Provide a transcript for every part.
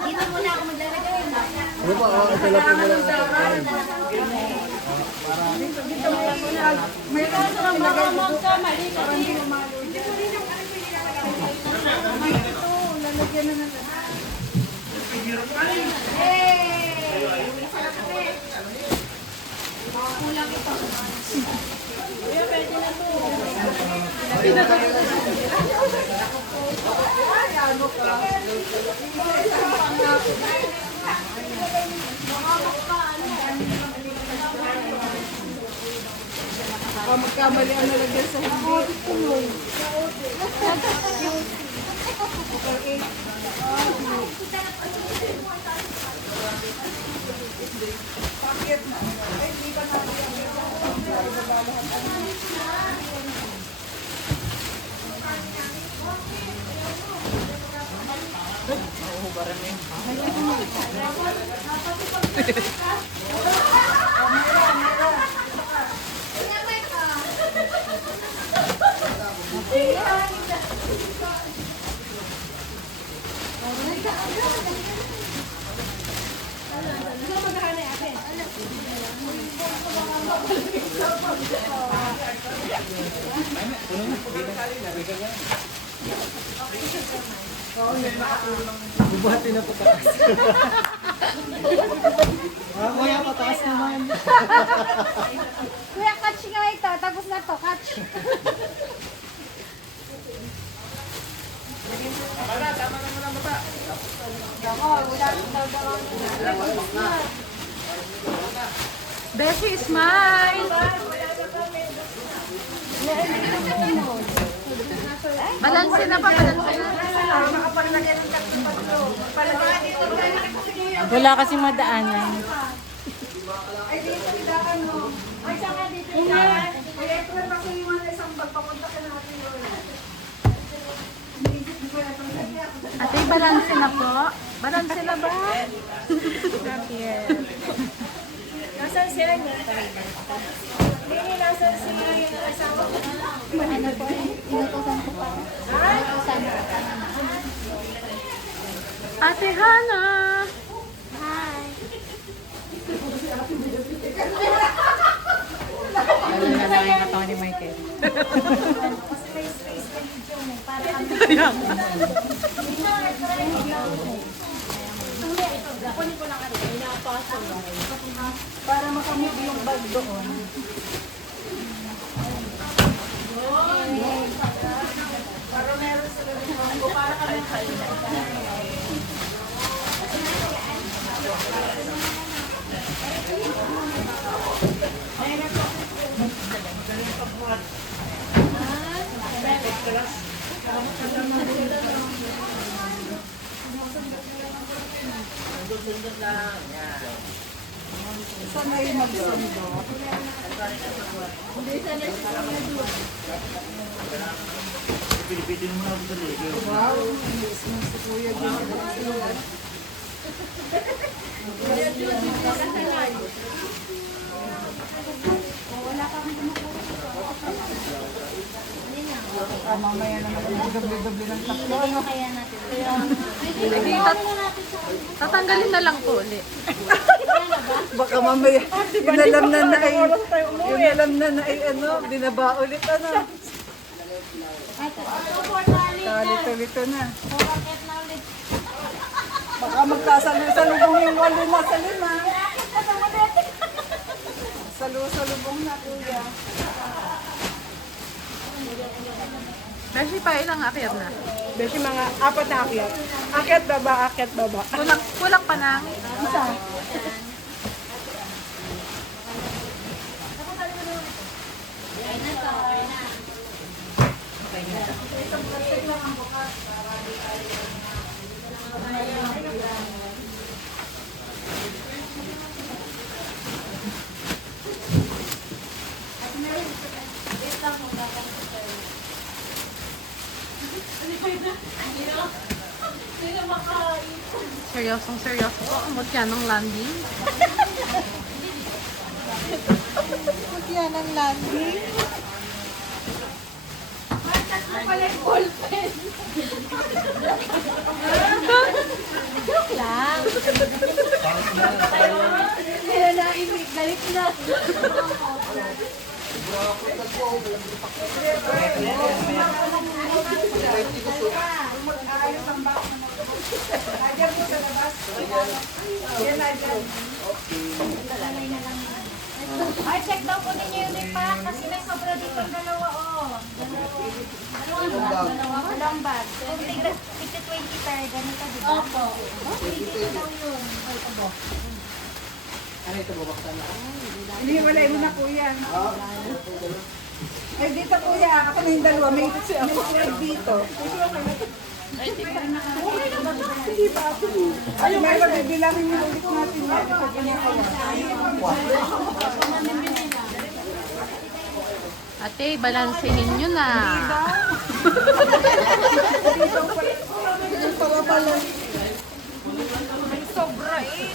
Dito muna ako maglalagay. Ano ba? Ito lang po muna. Dito muna. May kaso ng mga mangka, mali ka. Ito, lalagyan na natin. Hey! Kulang ito. Kuya, pwede na ito. Magkamali ang nalagyan sa hindi. Pakit na. Ay, di ba natin Bubuhatin na pataas. Kuya, pataas naman. Kuya, catch nga ito. Tapos na to, catch. Tama naman ang bata. Beshi, smile! Balanse na pa, balanse na. Wala kasi madaanan. Ay, dito idaan mo. Ay, saka dito idaan. Ay, ito na kasi yung mga isang pagpapunta ka natin yun. Ate, balanse na po. Balanse na ba? Nasaan sila niya? Hindi, nasaan sila yung asawa ko? Ano po? Inutusan ko pa. Inutusan ko pa. Ate Hana! Hi! Alam na lang yung katawan ni Michael. Space na video mo. Para kami. Kunin ko lang ano. Para makamove yung bag doon. Para meron sila dito. Para kami sana yung magsundo. Hindi sana yung Pilipitin mo na ako sa lego. wow, miss mo si Kuya din. Wala kang mamaya naman yung doble-doble ng tatlo. Ano kaya natin? Tatanggalin na lang po ulit. Baka mamaya, inalam na ay ano, binaba ulit ano. Kalito-lito na. Baka magkasalubong yung walo na sa lima. Salubong na, kuya. Beshi pa, ilang akyat na? Beshi mga 4 na akyat. Akyat baba. Kulang pa na. Isa. Seryosong seryoso po. Umot yan ng landing. Yan ang landing. Joke lang. Kaya na, galit na. Ay, check daw po ninyo yung repack kasi may sobra dito ang dalawa, oh. Dalawang bag. Kung tigla 20 per, ganito, di ba? Opo. Dito daw yun. Hindi, walay mo na kuya. Ay, dito kuya. Ako na yung dalawa. May slide dito. Hindi ba ako? Ay, may bibilangin yung ulit natin yan. Pag Ate, balansehin nyo na. may sobra eh.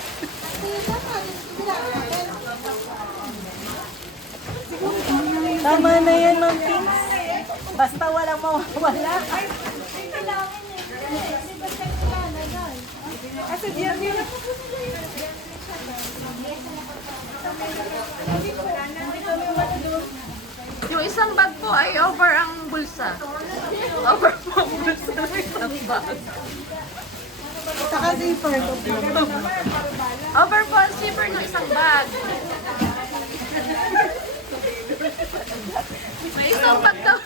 Tama na yan, Ma'am Kings. Basta walang mawawala. Ay, kailangan eh. Kasi basta kailangan yan. Kasi diyan yun. Yung isang bag po ay over ang bulsa. Over po ang bulsa ng isang bag. Saka zipper. Over po ang zipper ng isang bag. May isang bag daw.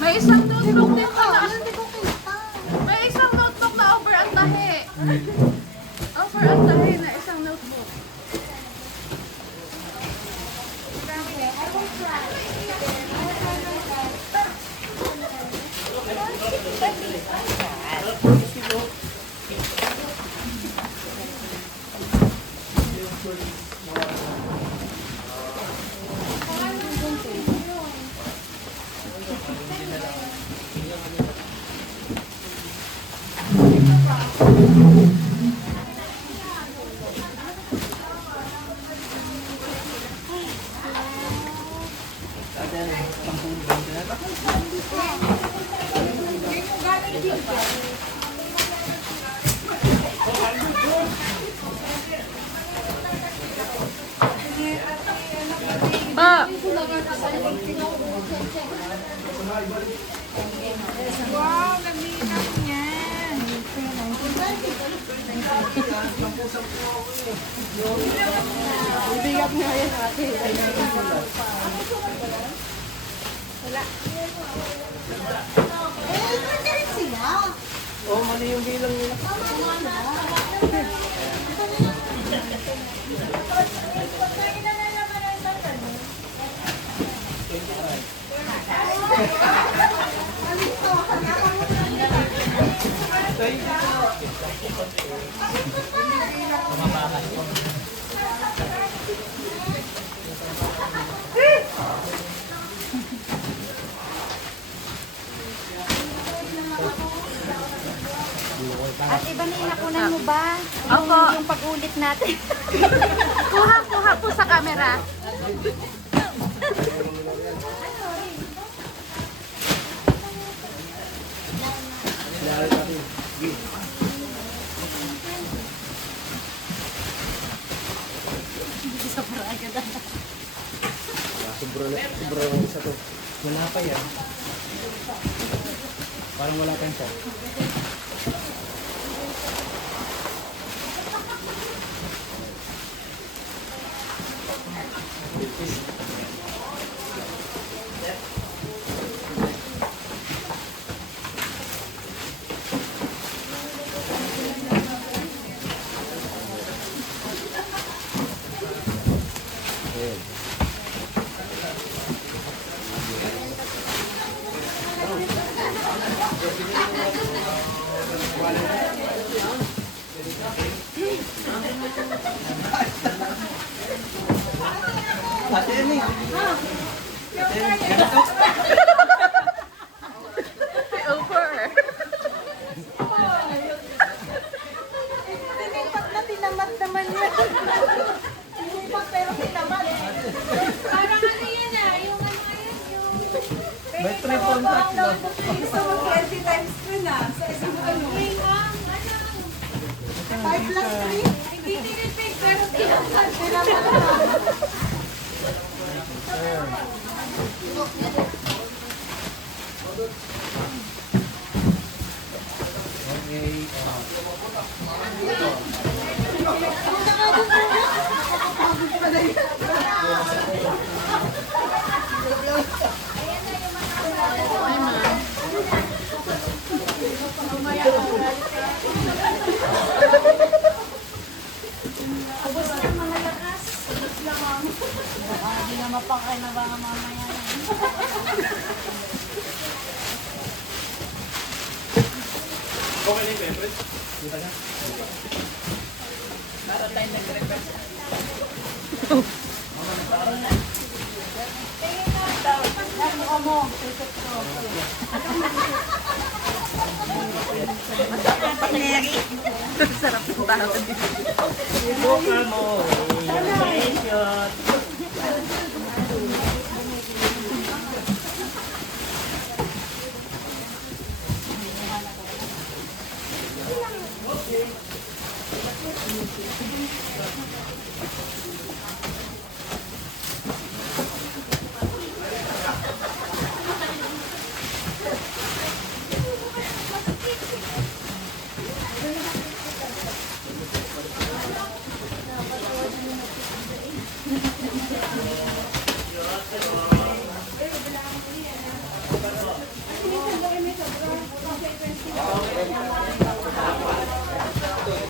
May isang notebook din pala. May isang notebook na over ang tahi. Over ang tahi na isang notebook. Pa! Wow, naminam niyan. Bigat nga yan ate. Wala. Magaling sila. Oh, mali yung bilang nila. At iba na inakunan mo ba? Opo. Yung pag-ulit natin. Kuha po sa camera. Sobra lang isa to. Wala pa yan. Parang wala pa siya. Ate Emi. Over. Tinipak na tinamat naman yan. Tinipak pero tinamat. Parang ano yan ah, yung ano yan, yung... May 3 contract lang. Gusto mo 20 times 2 na. Sa isang ano. 5 plus 3. Hindi tinipid, pero tinamat. Okay. Hindi na mapangkay na ba nga mamaya na. Sarap ng tao. Buka mo. Screenshot.